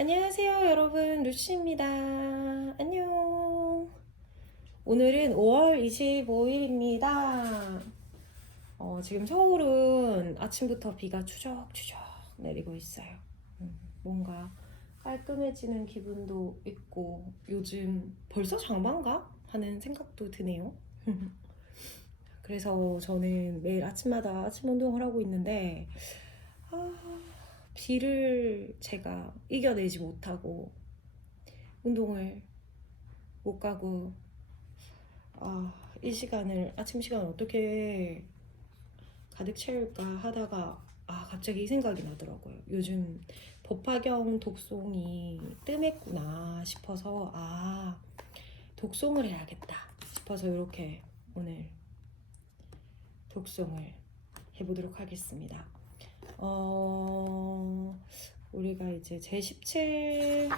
안녕하세요, 여러분. 루시입니다. 안녕. 오늘은 5월 25일입니다. 어, 지금 서울은 아침부터 비가 추적추적 내리고 있어요. 음, 뭔가 깔끔해지는 기분도 있고, 요즘 벌써 장반가? 하는 생각도 드네요. 그래서 저는 매일 아침마다 아침 운동을 하고 있는데, 아, 비를 제가 이겨내지 못하고 운동을 못 가고 아, 이 시간을 아침 시간을 어떻게 가득 채울까 하다가 아 갑자기 이 생각이 나더라고요. 요즘 법화경 독송이 뜸했구나 싶어서 아 독송을 해야겠다 싶어서 이렇게 오늘 독송을 해보도록 하겠습니다. 어, 우리가 이제 제17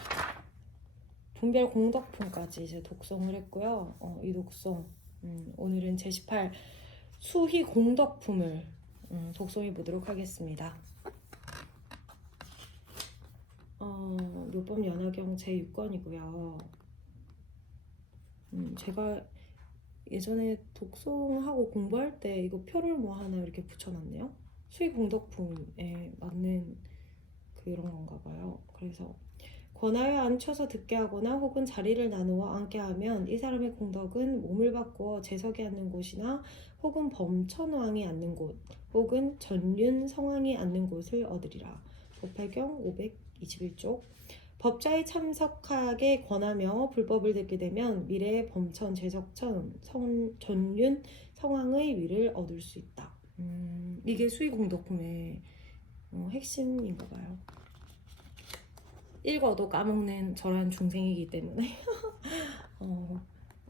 분별 공덕품까지 이제 독송을 했고요. 어, 이 독송 음, 오늘은 제18 수희 공덕품을 음, 독송해 보도록 하겠습니다. 어, 묘법 연화경 제6권이고요. 음, 제가 예전에 독송하고 공부할 때 이거 표를 뭐 하나 이렇게 붙여놨네요. 수익 공덕품에 맞는 그런 건가 봐요. 그래서 권하여 앉혀서 듣게 하거나 혹은 자리를 나누어 앉게 하면 이 사람의 공덕은 몸을 바꾸어 재석이 앉는 곳이나 혹은 범천왕이 앉는 곳 혹은 전륜 성왕이 앉는 곳을 얻으리라. 법화경 521쪽 법자에 참석하게 권하며 불법을 듣게 되면 미래의 범천, 재석천, 성, 전륜, 성왕의 위를 얻을 수 있다. 음, 이게 수의공덕품의 어, 핵심인가 봐요. 읽어도 까먹는 저런 중생이기 때문에 어,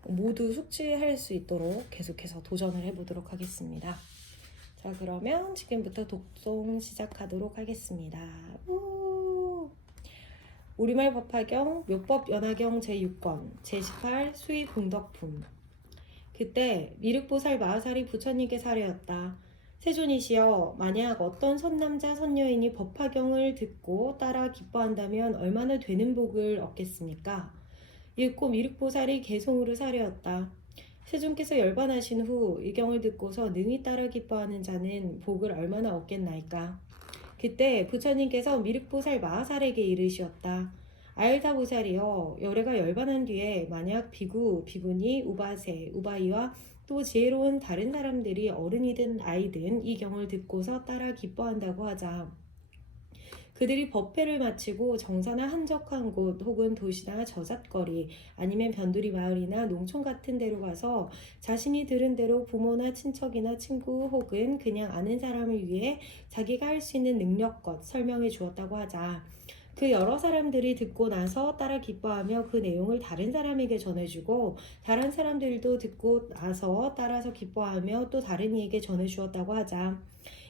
모두 숙지할 수 있도록 계속해서 도전을 해보도록 하겠습니다. 자 그러면 지금부터 독송 시작하도록 하겠습니다. 우! 우리말 법화경 묘법 연화경 제6권 제18 수의 공덕품 그때 미륵보살 마하살이 부처님께 사례였다. 세존이시여 만약 어떤 선남자 선여인이 법화경을 듣고 따라 기뻐한다면 얼마나 되는 복을 얻겠습니까? 읽고 미륵보살이 개송으로 사례었다. 세존께서 열반하신 후이 경을 듣고서 능히 따라 기뻐하는 자는 복을 얼마나 얻겠나이까? 그때 부처님께서 미륵보살 마하살에게 이르시었다. 아일타 보살이여 열애가 열반한 뒤에 만약 비구, 비구니, 우바세, 우바이와 또 지혜로운 다른 사람들이 어른이든 아이든 이 경을 듣고서 따라 기뻐한다고 하자. 그들이 법회를 마치고 정사나 한적한 곳 혹은 도시나 저잣거리 아니면 변두리 마을이나 농촌 같은 데로 가서 자신이 들은 대로 부모나 친척이나 친구 혹은 그냥 아는 사람을 위해 자기가 할 수 있는 능력껏 설명해 주었다고 하자. 그 여러 사람들이 듣고 나서 따라 기뻐하며 그 내용을 다른 사람에게 전해주고 다른 사람들도 듣고 나서 따라서 기뻐하며 또 다른 이에게 전해주었다고 하자.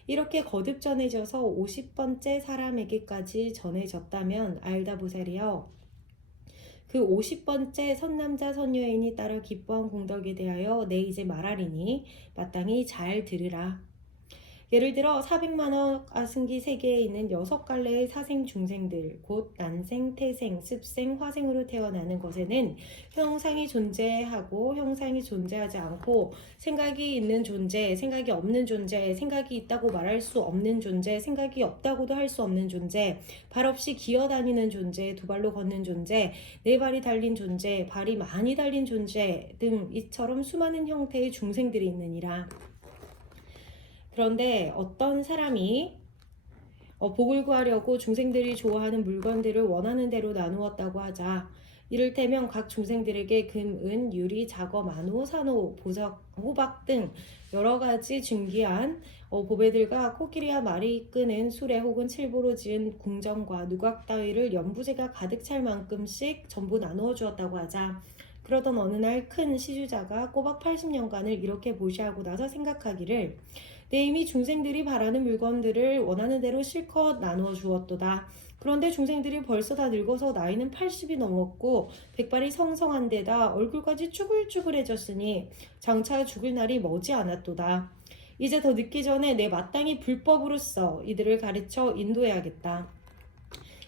이렇게 거듭 전해져서 50번째 사람에게까지 전해졌다면 알다 보살이여. 그 50번째 선남자 선여인이 따라 기뻐한 공덕에 대하여 내 이제 말하리니 마땅히 잘 들으라. 예를 들어 400만억 아승기 세계에 있는 여섯 갈래의 사생 중생들 곧 난생, 태생, 습생, 화생으로 태어나는 것에는 형상이 존재하고 형상이 존재하지 않고 생각이 있는 존재, 생각이 없는 존재, 생각이 있다고 말할 수 없는 존재, 생각이 없다고도 할 수 없는 존재, 발 없이 기어다니는 존재, 두 발로 걷는 존재, 네 발이 달린 존재, 발이 많이 달린 존재 등 이처럼 수많은 형태의 중생들이 있느니라. 그런데 어떤 사람이 어, 복을 구하려고 중생들이 좋아하는 물건들을 원하는 대로 나누었다고 하자. 이를테면 각 중생들에게 금, 은, 유리, 작업, 만호, 산호, 보석, 호박 등 여러 가지 중기한 어, 보배들과 코끼리와 말이 끄는 수레 혹은 칠보로 지은 궁정과 누각 따위를 연부제가 가득 찰 만큼씩 전부 나누어 주었다고 하자. 그러던 어느 날 큰 시주자가 꼬박 80년간을 이렇게 보시하고 나서 생각하기를 내 이미 중생들이 바라는 물건들을 원하는 대로 실컷 나누어 주었도다. 그런데 중생들이 벌써 다 늙어서 나이는 80이 넘었고 백발이 성성한 데다 얼굴까지 쭈글쭈글해졌으니 장차 죽을 날이 머지 않았도다. 이제 더 늦기 전에 내 마땅히 불법으로 써 이들을 가르쳐 인도해야겠다.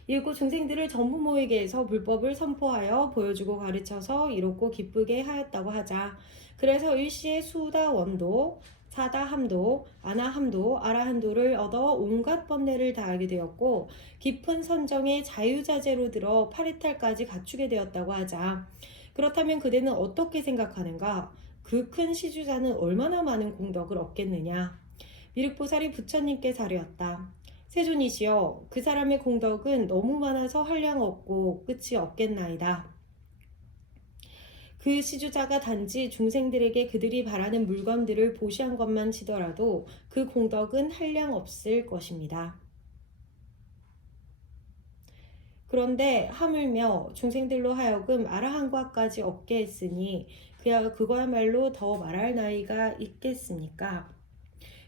이윽고 중생들을 전부 모이게 해서 불법을 선포하여 보여주고 가르쳐서 이롭고 기쁘게 하였다고 하자. 그래서 일시에 수다 원도, 사다 함도, 아나 함도, 아라 함도를 얻어 온갖 번뇌를 다하게 되었고 깊은 선정에 자유자재로 들어 파리탈까지 갖추게 되었다고 하자. 그렇다면 그대는 어떻게 생각하는가? 그 큰 시주자는 얼마나 많은 공덕을 얻겠느냐? 미륵보살이 부처님께 사려었다. 세존이시여, 그 사람의 공덕은 너무 많아서 한량 없고 끝이 없겠나이다. 그 시주자가 단지 중생들에게 그들이 바라는 물건들을 보시한 것만 치더라도 그 공덕은 한량 없을 것입니다. 그런데 하물며 중생들로 하여금 아라한과까지 얻게 했으니 그야 그거야말로 더 말할 나이가 있겠습니까?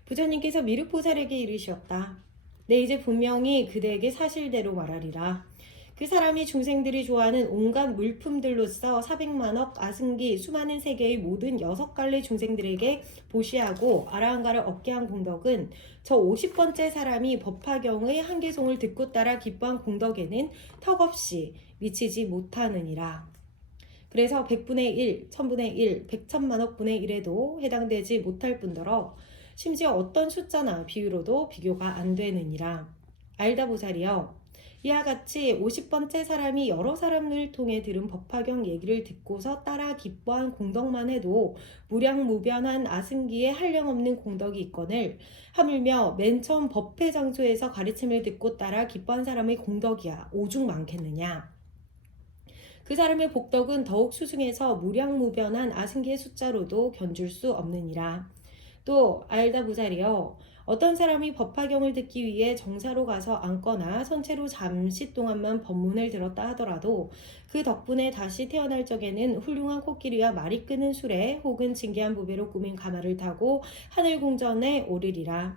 부처님께서 미륵보살에게 이르셨다. 내 이제 분명히 그대에게 사실대로 말하리라. 그 사람이 중생들이 좋아하는 온갖 물품들로서 400만억 아승기 수많은 세계의 모든 여섯 갈래 중생들에게 보시하고 아라한가를 얻게 한 공덕은 저 50번째 사람이 법화경의 한계송을 듣고 따라 기뻐한 공덕에는 턱없이 미치지 못하느니라. 그래서 100분의 1, 1000분의 1, 100천만억 분의 1에도 해당되지 못할 뿐더러 심지어 어떤 숫자나 비유로도 비교가 안 되느니라. 알다 보살이여. 이와 같이 50번째 사람이 여러 사람을 통해 들은 법화경 얘기를 듣고서 따라 기뻐한 공덕만 해도 무량무변한 아승기에 한량없는 공덕이 있거늘 하물며 맨 처음 법회 장소에서 가르침을 듣고 따라 기뻐한 사람의 공덕이야 오죽 많겠느냐. 그 사람의 복덕은 더욱 수승해서 무량무변한 아승기의 숫자로도 견줄 수 없느니라. 또 알다 부살이여 어떤 사람이 법화경을 듣기 위해 정사로 가서 앉거나 선체로 잠시 동안만 법문을 들었다 하더라도 그 덕분에 다시 태어날 적에는 훌륭한 코끼리와 말이 끄는 수레 혹은 진기한 부배로 꾸민 가마를 타고 하늘 궁전에 오르리라.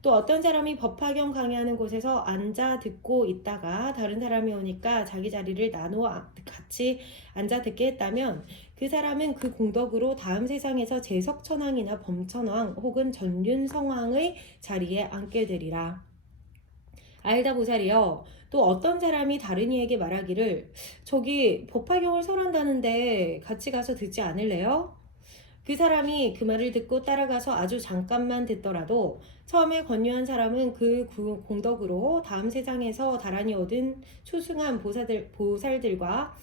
또 어떤 사람이 법화경 강의하는 곳에서 앉아 듣고 있다가 다른 사람이 오니까 자기 자리를 나누어 같이 앉아 듣게 했다면 그 사람은 그 공덕으로 다음 세상에서 제석천왕이나 범천왕 혹은 전륜성왕의 자리에 앉게 되리라. 알다 보살이여 또 어떤 사람이 다른 이에게 말하기를 저기 법화경을 설한다는데 같이 가서 듣지 않을래요? 그 사람이 그 말을 듣고 따라가서 아주 잠깐만 듣더라도 처음에 권유한 사람은 그 구- 공덕으로 다음 세상에서 다란히 얻은 초승한 보살들, 보살들과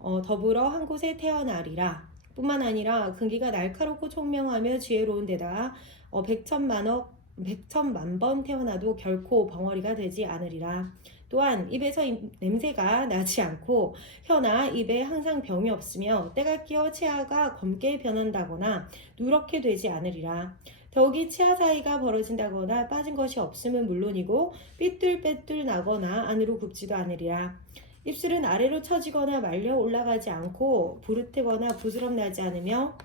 어, 더불어 한 곳에 태어나리라. 뿐만 아니라 근기가 날카롭고 총명하며 지혜로운 데다 어, 백천만억 백천만 번 태어나도 결코 벙어리가 되지 않으리라. 또한 입에서 임- 냄새가 나지 않고 혀나 입에 항상 병이 없으며 때가 끼어 치아가 검게 변한다거나 누렇게 되지 않으리라. 더욱이 치아 사이가 벌어진다거나 빠진 것이 없음은 물론이고 삐뚤빼뚤 나거나 안으로 굽지도 않으리라. 입술은 아래로 처지거나 말려 올라가지 않고 부르트거나 부스럼나지 않으며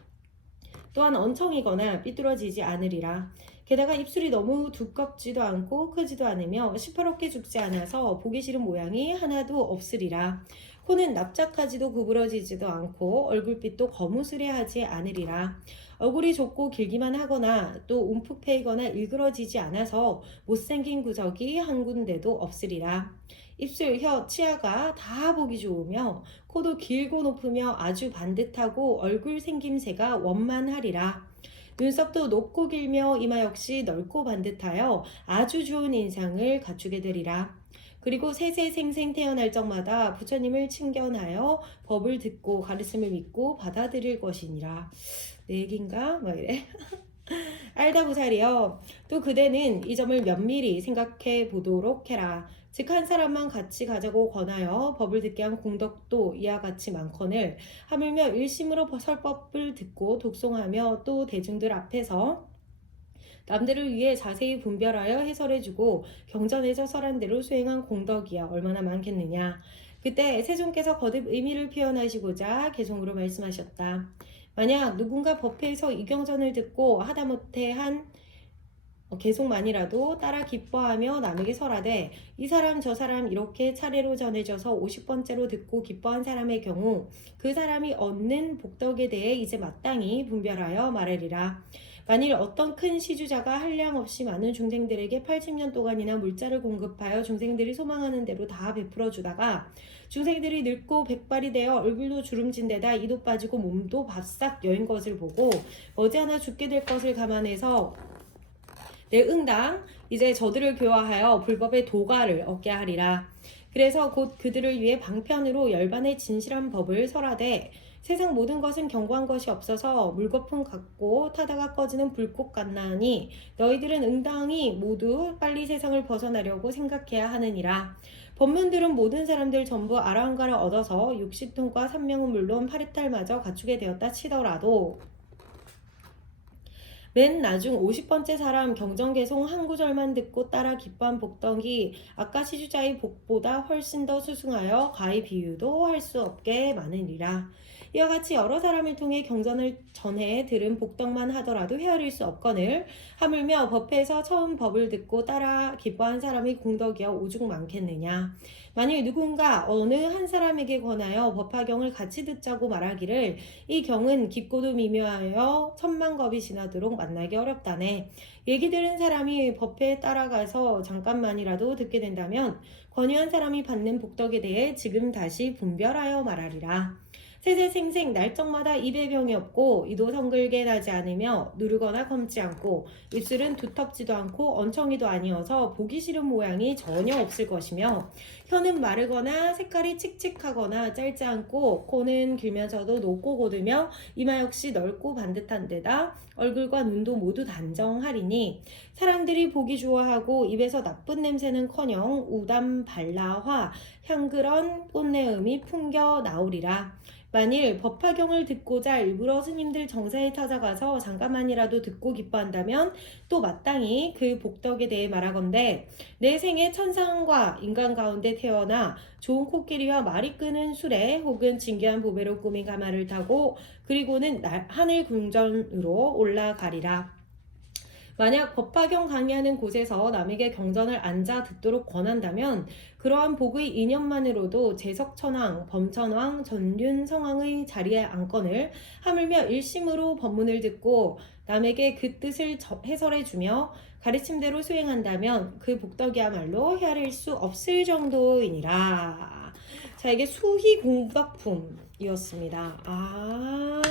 또한 엉청이거나 삐뚤어지지 않으리라. 게다가 입술이 너무 두껍지도 않고 크지도 않으며 시퍼렇게 죽지 않아서 보기 싫은 모양이 하나도 없으리라. 코는 납작하지도 구부러지지도 않고 얼굴빛도 거무스레하지 않으리라. 얼굴이 좁고 길기만 하거나 또 움푹 패이거나 일그러지지 않아서 못생긴 구석이 한 군데도 없으리라. 입술, 혀, 치아가 다 보기 좋으며 코도 길고 높으며 아주 반듯하고 얼굴 생김새가 원만하리라. 눈썹도 높고 길며 이마 역시 넓고 반듯하여 아주 좋은 인상을 갖추게 되리라. 그리고 세세생생 태어날 적마다 부처님을 친견하여 법을 듣고 가르침을 믿고 받아들일 것이니라. 내 얘긴가? 막 이래. 알다 부살이여. 또 그대는 이 점을 면밀히 생각해 보도록 해라. 즉 한 사람만 같이 가자고 권하여 법을 듣게 한 공덕도 이와 같이 많거늘 하물며 일심으로 설법을 듣고 독송하며 또 대중들 앞에서 남들을 위해 자세히 분별하여 해설해주고 경전에서 설한 대로 수행한 공덕이야 얼마나 많겠느냐. 그때 세존께서 거듭 의미를 표현하시고자 개송으로 말씀하셨다. 만약 누군가 법회에서 이 경전을 듣고 하다못해 한 어, 계속만이라도 따라 기뻐하며 남에게 설하되 이 사람 저 사람 이렇게 차례로 전해져서 50번째로 듣고 기뻐한 사람의 경우 그 사람이 얻는 복덕에 대해 이제 마땅히 분별하여 말하리라. 만일 어떤 큰 시주자가 한량 없이 많은 중생들에게 80년 동안이나 물자를 공급하여 중생들이 소망하는 대로 다 베풀어 주다가 중생들이 늙고 백발이 되어 얼굴도 주름진 데다 이도 빠지고 몸도 바싹 여인 것을 보고 머지않아 죽게 될 것을 감안해서 내 응당 이제 저들을 교화하여 불법의 도가를 얻게 하리라. 그래서 곧 그들을 위해 방편으로 열반의 진실한 법을 설하되 세상 모든 것은 경고한 것이 없어서 물거품 같고 타다가 꺼지는 불꽃 같나니 너희들은 응당히 모두 빨리 세상을 벗어나려고 생각해야 하느니라. 법문들은 모든 사람들 전부 아랑가를 얻어서 육시통과 삼명은 물론 파리탈마저 갖추게 되었다 치더라도 맨 나중 50번째 사람 경정개송 한 구절만 듣고 따라 기뻐한 복덕이 아까 시주자의 복보다 훨씬 더 수승하여 가히 비유도 할 수 없게 많으리라. 이와 같이 여러 사람을 통해 경전을 전해 들은 복덕만 하더라도 헤아릴 수 없거늘 하물며 법회에서 처음 법을 듣고 따라 기뻐한 사람이 공덕이여 오죽 많겠느냐. 만일 누군가 어느 한 사람에게 권하여 법화경을 같이 듣자고 말하기를 이 경은 깊고도 미묘하여 천만 겁이 지나도록 만나기 어렵다네. 얘기 들은 사람이 법회에 따라가서 잠깐만이라도 듣게 된다면 권유한 사람이 받는 복덕에 대해 지금 다시 분별하여 말하리라. 세세생생 날적마다 입에 병이 없고 이도 성글게 나지 않으며 누르거나 검지 않고 입술은 두텁지도 않고 언청이도 아니어서 보기 싫은 모양이 전혀 없을 것이며 혀는 마르거나 색깔이 칙칙하거나 짧지 않고 코는 길면서도 높고 고르며 이마 역시 넓고 반듯한 데다 얼굴과 눈도 모두 단정하리니 사람들이 보기 좋아하고 입에서 나쁜 냄새는커녕 우담 발라화 향그런 꽃내음이 풍겨 나오리라. 만일 법화경을 듣고자 일부러 스님들 정사에 찾아가서 잠깐만이라도 듣고 기뻐한다면 또 마땅히 그 복덕에 대해 말하건대 내 생에 천상과 인간 가운데 태어나 좋은 코끼리와 말이 끄는 수레 혹은 진귀한 보배로 꾸민 가마를 타고 그리고는 하늘 궁전으로 올라가리라. 만약 법화경 강의하는 곳에서 남에게 경전을 앉아 듣도록 권한다면 그러한 복의 인연만으로도 제석천왕, 범천왕, 전륜 성왕의 자리에 앉건을 하물며 일심으로 법문을 듣고 남에게 그 뜻을 해설해주며 가르침대로 수행한다면 그 복덕이야말로 헤아릴 수 없을 정도이니라. 자, 이게 수희 공덕품이었습니다. 아,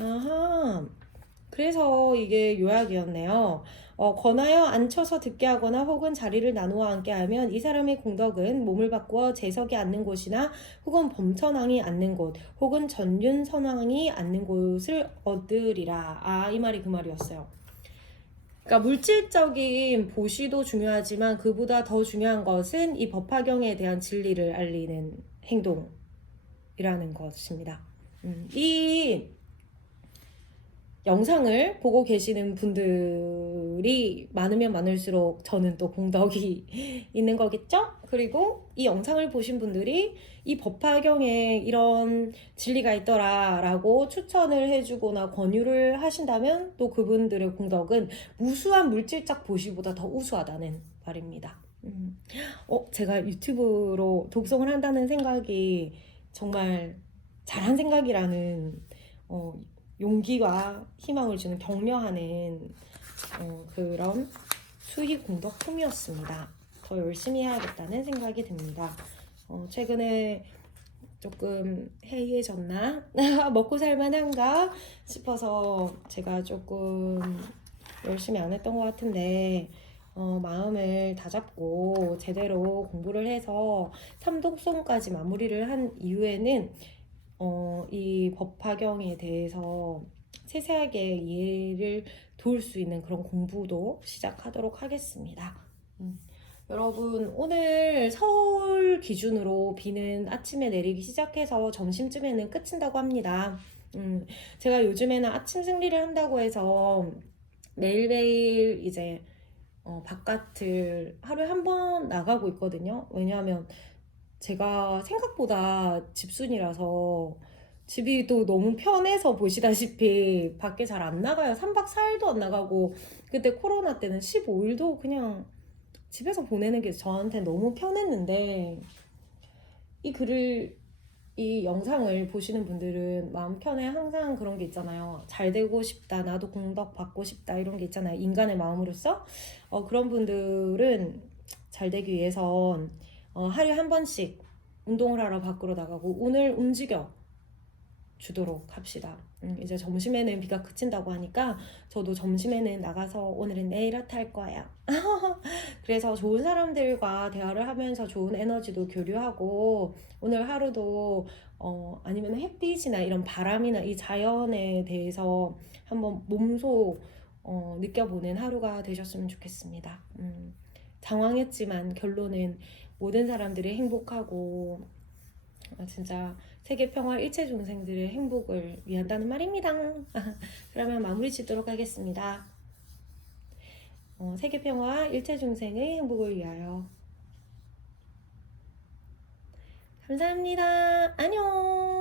아하. 그래서 이게 요약이었네요. 어, 권하여 앉혀서 듣게 하거나 혹은 자리를 나누어 앉게 하면 이 사람의 공덕은 몸을 바꾸어 재석이 앉는 곳이나 혹은 범천왕이 앉는 곳 혹은 전륜선왕이 앉는 곳을 얻으리라. 아, 이 말이 그 말이었어요. 그러니까 물질적인 보시도 중요하지만 그보다 더 중요한 것은 이 법화경에 대한 진리를 알리는 행동이라는 것입니다. 음, 이 영상을 보고 계시는 분들이 많으면 많을수록 저는 또 공덕이 있는 거겠죠? 그리고 이 영상을 보신 분들이 이 법화경에 이런 진리가 있더라라고 추천을 해주거나 권유를 하신다면 또 그분들의 공덕은 무수한 물질적 보시보다 더 우수하다는 말입니다. 음. 어, 제가 유튜브로 독송을 한다는 생각이 정말 잘한 생각이라는 어, 용기와 희망을 주는 격려하는 어, 그런 수희 공덕 품이었습니다. 더 열심히 해야겠다는 생각이 듭니다. 어, 최근에 조금 해이해졌나? 먹고 살만한가? 싶어서 제가 조금 열심히 안 했던 것 같은데 어, 마음을 다잡고 제대로 공부를 해서 삼독송까지 마무리를 한 이후에는 어, 이 법화경에 대해서 세세하게 이해를 도울 수 있는 그런 공부도 시작하도록 하겠습니다. 음. 여러분, 오늘 서울 기준으로 비는 아침에 내리기 시작해서 점심쯤에는 끝인다고 합니다. 음, 제가 요즘에는 아침 승리를 한다고 해서 매일매일 이제 어, 바깥을 하루에 한 번 나가고 있거든요. 왜냐하면 제가 생각보다 집순이라서 집이 또 너무 편해서 보시다시피 밖에 잘 안 나가요. 3박 4일도 안 나가고 그때 코로나 때는 15일도 그냥 집에서 보내는 게 저한테 너무 편했는데 이 글을 이 영상을 보시는 분들은 마음 편에 항상 그런 게 있잖아요. 잘 되고 싶다, 나도 공덕 받고 싶다 이런 게 있잖아요. 인간의 마음으로서 어, 그런 분들은 잘 되기 위해선 어, 하루에 한 번씩 운동을 하러 밖으로 나가고 오늘 움직여 주도록 합시다. 음, 이제 점심에는 비가 그친다고 하니까 저도 점심에는 나가서 오늘은 네일아트 할 거예요. 그래서 좋은 사람들과 대화를 하면서 좋은 에너지도 교류하고 오늘 하루도 어, 아니면 햇빛이나 이런 바람이나 이 자연에 대해서 한번 몸소 어, 느껴보는 하루가 되셨으면 좋겠습니다. 음, 장황했지만 결론은 모든 사람들이 행복하고 아, 진짜 세계 평화 일체 중생들의 행복을 위한다는 말입니다. 그러면 마무리 짓도록 하겠습니다. 어, 세계 평화 일체 중생의 행복을 위하여. 감사합니다. 안녕.